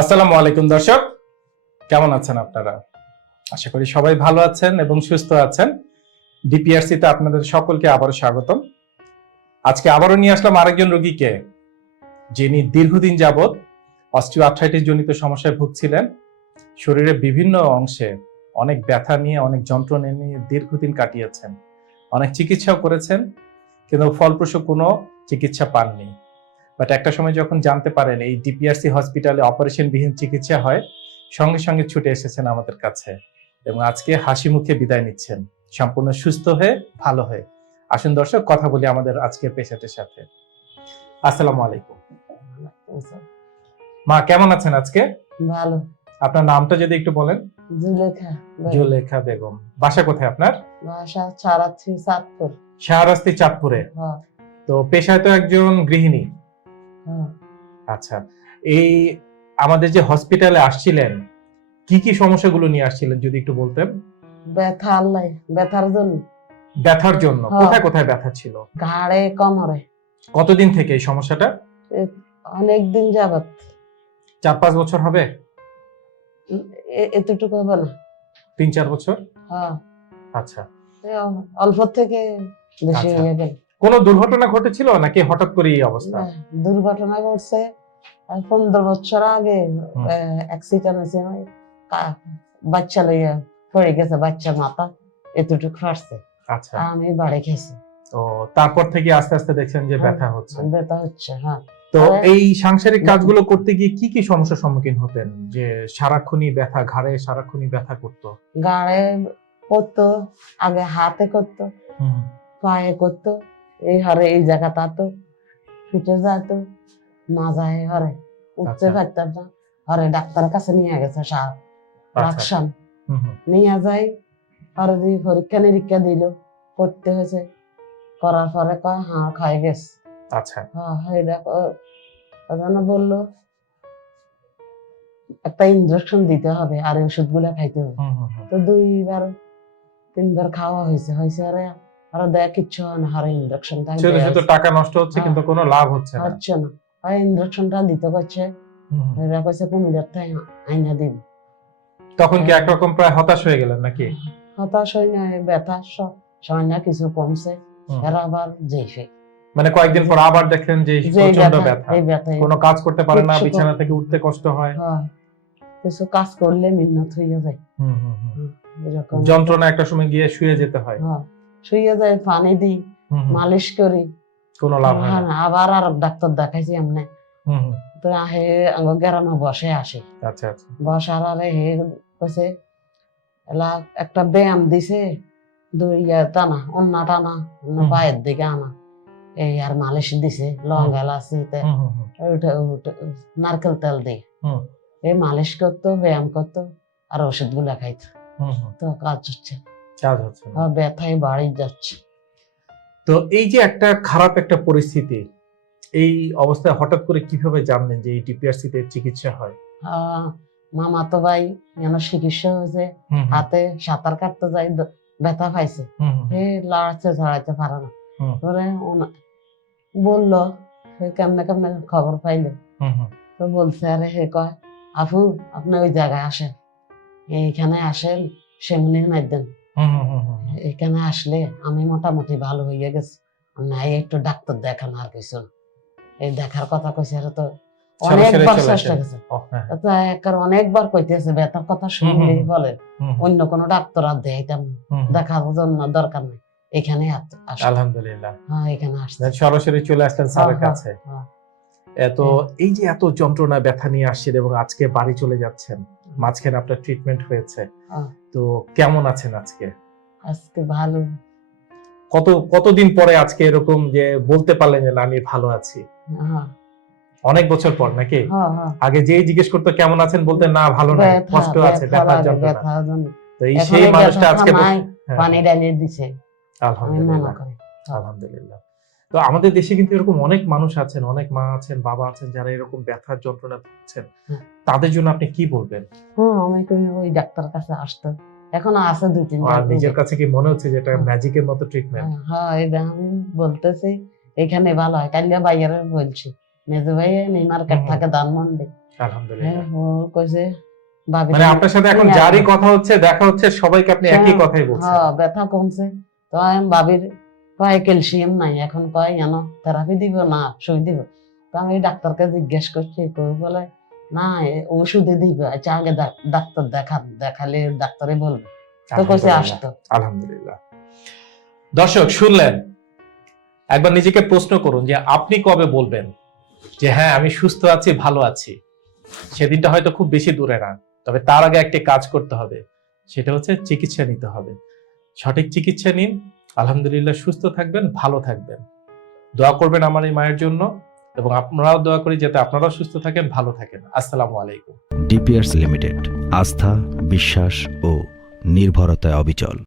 আসসালামু আলাইকুম দর্শক। কেমন আছেন আপনারা? আশা করি সবাই ভালো আছেন এবং সুস্থ আছেন। ডিপিআরসি তে আপনাদের সকলকে আবারও স্বাগতম। আজকে আবারও নিয়ে আসলাম আরেকজন রোগীকে, যিনি দীর্ঘদিন যাবৎ আর্থ্রাইটিস জনিত সমস্যায় ভুগছিলেন। শরীরের বিভিন্ন অংশে অনেক ব্যথা নিয়ে, অনেক যন্ত্রণা নিয়ে দীর্ঘদিন কাটিয়েছেন। অনেক চিকিৎসাও করেছেন, কিন্তু ফলপ্রসূ কোনো চিকিৎসা পাননি। বাট একটা সময় যখন জানতে পারেন এই ডিপিআরসি হসপিটালে অপারেশন বিহীন চিকিৎসা হয় সঙ্গে সঙ্গে ছুটে এসেছেন আমাদের কাছে এবং আজকে হাসি মুখে বিদায় নিচ্ছেন। সম্পূর্ণ সুস্থ হয়ে ভালো হয়ে। আসুন দর্শক কথা বলি আমাদের আজকের পেশেন্টের সাথে। আসসালামু আলাইকুম। মা কেমন আছেন আজকে? ভালো। আপনার নামটা যদি একটু বলেন। জুলেখা জুলেখা বেগম। বাসা কোথায় আপনার? ছাড়াচ্ছি সাতপুর শাহরাস্তি চাঁদপুরে। হ্যাঁ। তো পেশায় তো একজন গৃহিণী। আচ্ছা এই আমাদের যে হসপিটালে আসছিলেন কি কি সমস্যাগুলো নিয়ে আসছিলেন যদি একটু বলতেন? ব্যথা আল্লাহ ব্যথার জন্য। ব্যথার জন্য হ্যাঁ। কোথায় কোথায় ব্যথা ছিল? ঘাড়ে কোমরে। কতদিন থেকে এই সমস্যাটা? অনেক দিন যাবত চার পাঁচ বছর হবে? এতটুকু হবে না। তিন চার বছর? হ্যাঁ। আচ্ছা। অল্প থেকে বেশি আচ্ছা। হয়ে গেল। কোনো দুর্ঘটনা ঘটেছিল নাকি হঠাৎ করে এই অবস্থা? দুর্ঘটনা ঘটছে পনেরো বছর আগে অ্যাক্সিডেন্ট হয়েছে বাচ্চা লইয়া পড়ে গেছে বাচ্চার মাথা এতটুকু ফাটছে। আচ্ছা। আমি বাড়ি খেয়েছি তো তারপর থেকে আস্তে আস্তে দেখছেন যে হ্যাঁ। ব্যথা হচ্ছে। ব্যথা হচ্ছে হ্যাঁ। তো। এই সাংসারিক কাজগুলো করতে গিয়ে কি কি সমস্যার সম্মুখীন হতেন? যে সারাক্ষণই ব্যথা ঘাড়ে সারাক্ষণই ব্যথা করতো? গাড়ে করতো আগে হাতে করতো পায়ে করতো এই হরে এই জায়গা তাতো ফিটে যেত মাজায় হরে উঠতে আচ্ছা। পারতাম না। হরে ডাক্তারের কাছে নিয়ে গেছে সার আচ্ছা। হুম। নিয়ে হরে দিয়ে পরীক্ষা নিরীক্ষা দিল করতে হয়েছে। করার পরে কয় হ্যাঁ খাই গেছে আচ্ছা। হ্যাঁ এটা ওখানে বলল একটা ইঞ্জেকশন দিতে হবে আর ওষুধগুলা খাইতে হবে। তো দুইবার তিনবার খাওয়া হয়েছে। হয়েছে আরে আরও দেয় কিচ্ছু হয় না আরে ইঞ্জেকশনটা শুধু শুধু টাকা নষ্ট হচ্ছে হ্যাঁ। কিন্তু কোনো লাভ হচ্ছে না। হচ্ছে না। আর দিতে হুম। এরা কইছে তাই আইনা দিন তখন কি হ্যাঁ। একরকম প্রায় হতাশ হয়ে গেলেন নাকি? হতাশ হয় না ব্যথা কিছু কমছে এরা আবার যেইছে মানে কয়েকদিন পর আবার দেখলেন যে প্রচণ্ড ব্যথা কোনো কাজ করতে পারে না বিছানা থেকে উঠতে কষ্ট হয়। হ্যাঁ। কিছু কাজ করলে মিন্নত হইয়া যায়। হুম, হুম, হুম। এরকম। যন্ত্রণা একটা সময় গিয়ে শুয়ে যেতে হয়। হ্যাঁ। শুইয়া যায় পানি দিই হুম। মালিশ করি কোনো লাভ হয় হ্যাঁ, না আবার আর ডাক্তার দেখাইছি এমনি। তো আহে আঙ্গ গ্রামে বসে আসে আচ্ছা আচ্ছা বসার আরে হে কইছে এলা একটা ব্যায়াম দিছে দুই টানা অন্য টানা অন্য। পায়ের দিকে আনা এই আর মালিশ দিছে লং এলাচিতে হুম, হুম, হুম। ওইটা ওইটা নারকেল তেল দিয়ে হুম। এই মালিশ করতো ব্যায়াম করতো আর ওষুধগুলা খাইতো। তো কাজ হচ্ছে কাজ হচ্ছে না। ব্যথায় বাড়ি যাচ্ছে তো এই যে একটা খারাপ একটা পরিস্থিতি এই অবস্থায় হঠাৎ করে কীভাবে জানলেন যে এই ডিপিআরসি তে চিকিৎসা হয় আহ, মামা তো ভাই যেন চিকিৎসা হয়েছে হাতে সাঁতার কাটতে যাই ব্যথা পাইছে লাড়াতে ছাড়াইতে পারে না। বলল কেমনে কেমনে খবর পাইলো। তো বলছে আরে হে কয় আপু আপনি ওই জায়গায় আসেন এইখানে আসেন সেমনি হুম। এখানে আসলে আমি মোটামুটি ভালো হয়ে গেছি। নাই একটু ডাক্তার দেখান আর কিছু এই দেখার কথা কইছে আর তো অনেকবার চেষ্টা হ্যাঁ, তো একবার অনেকবার কইতেছে ব্যথার কথা শুনলেই বলে। অন্য কোনো ডাক্তার আর দেখাইতাম দেখার জন্য দরকার নেই। এখানে আলহামদুলিল্লাহ। হ্যাঁ এখানে আসছে। সরাসরি চলে আসলেন স্যারের হ্যাঁ, কাছে। হ্যাঁ। এত এই যে এত যন্ত্রণা ব্যথা নিয়ে আসছেন এবং আজকে বাড়ি চলে যাচ্ছেন মাঝখানে আপনার ট্রিটমেন্ট হয়েছে হ্যাঁ। তো কেমন আছেন আজকে? আজকে ভালো। কত কতদিন পরে আজকে এরকম যে বলতে পারলেন যে না আমি ভালো আছি হ্যাঁ অনেক বছর পর নাকি? হ্যাঁ হ্যাঁ। আগে যেই জিজ্ঞেস করতো কেমন আছেন? বলতে না ভালো না কষ্ট আছে ব্যথা ব্যথার যন্ত্রণা। তো এই সেই মানুষটা আজকে হ্যাঁ, পানি ডালিয়ে দিছে। আলহামদুলিল্লাহ। আলহামদুলিল্লাহ। তো আমাদের দেশে কিন্তু এরকম অনেক মানুষ আছেন অনেক মা আছেন বাবা আছেন যারা এরকম ব্যথার যন্ত্রণা ভুগছেন। তাদের জন্য আপনি কি বলবেন? হ্যাঁ করি ওই ডাক্তার কাছে আসতো এখন আছে দুই তিন আর নিজের কাছে কি মনে হচ্ছে যে এটা ম্যাজিকের মতো ট্রিটমেন্ট হ্যাঁ এটা আমি বলতেছি এখানে ভালো হয়। কালিয়া বাইরে বলছি মেজো ভাই নেই মার্কেট। থাকে ধানমন্ডি। হ্যাঁ আলহামদুলিল্লাহ ও কইছে মানে আপনার সাথে এখন হ্যাঁ। যারই কথা হচ্ছে দেখা হচ্ছে সবাইকে আপনি একই হ্যাঁ, কথাই বলছেন। হ্যাঁ ব্যথা কমছে। তো আমি ভাবির কয় ক্যালসিয়াম নাই এখন কয় জানো? থেরাপি দিব না সুই দিব। তো আমি ডাক্তারকে জিজ্ঞেস করছি বলে না ওষুধে দিব আচ্ছা আগে ডাক্তার দেখা দেখালে ডাক্তারে বলবে। তো কইছে আসতো। আলহামদুলিল্লাহ। দর্শক শুনলেন? একবার নিজেকে প্রশ্ন করুন যে আপনি কবে বলবেন যে হ্যাঁ আমি সুস্থ আছি ভালো আছি? সেদিনটা হয়তো খুব বেশি দূরে না তবে তার আগে একটি কাজ করতে হবে। সেটা হচ্ছে চিকিৎসা নিতে হবে। সঠিক চিকিৎসা নিন আলহামদুলিল্লাহ সুস্থ থাকবেন, ভালো থাকবেন। দোয়া করবেন আমার এই মায়ের জন্য এবং আপনারাও দোয়া করি যাতে আপনারাও সুস্থ থাকেন, ভালো থাকেন। আসসালামু আলাইকুম। ডিপিআরস লিমিটেড, আস্থা, বিশ্বাস ও নির্ভরতায় অবিচল।